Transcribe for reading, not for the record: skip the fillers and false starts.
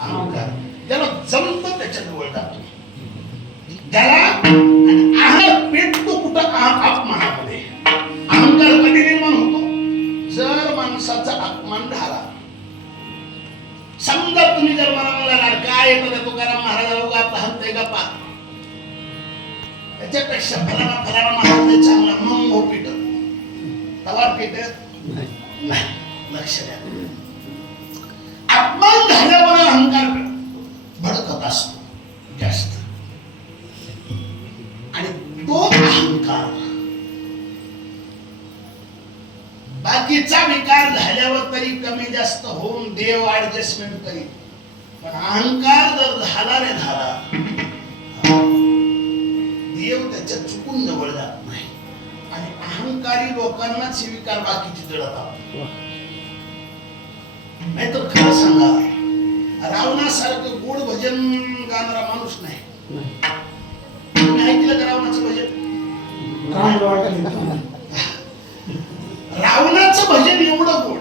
अहंकार त्याला जमत त्याच्या जवळ जातो त्याला आहार पेटतो कुठं अपमानामध्ये. अहंकार कधी निर्माण होतो जर माणसाचा अपमान झाला. समजा तुम्ही जर मला म्हणाला काय येतं तुकाराम महाराज उगा हलतय का पा त्याच्यापेक्षा फलाना महाराज चांगला मग हो पेटत तवा पेटत नाही. लक्ष द्या. अपमान झाल्यावर अहंकार भडकत असतो जास्त आणि तो अहंकार बाकीचा विकार झाल्यावर तरी कमी जास्त होऊन देव ऍडजस्टमेंट करी. पण अहंकार जर झाला रे झाला देव त्याच्या चुकून जवळ जात नाही. आणि अहंकारी लोकांनाच हे विकार बाकीची जळत आहोत. नाही तर खरं सांगा रावणासारखं गोड भजन गाणारा माणूस नाही. तुम्ही ऐकलं का रावणाचं भजन? रावणाचं भजन एवढं गोड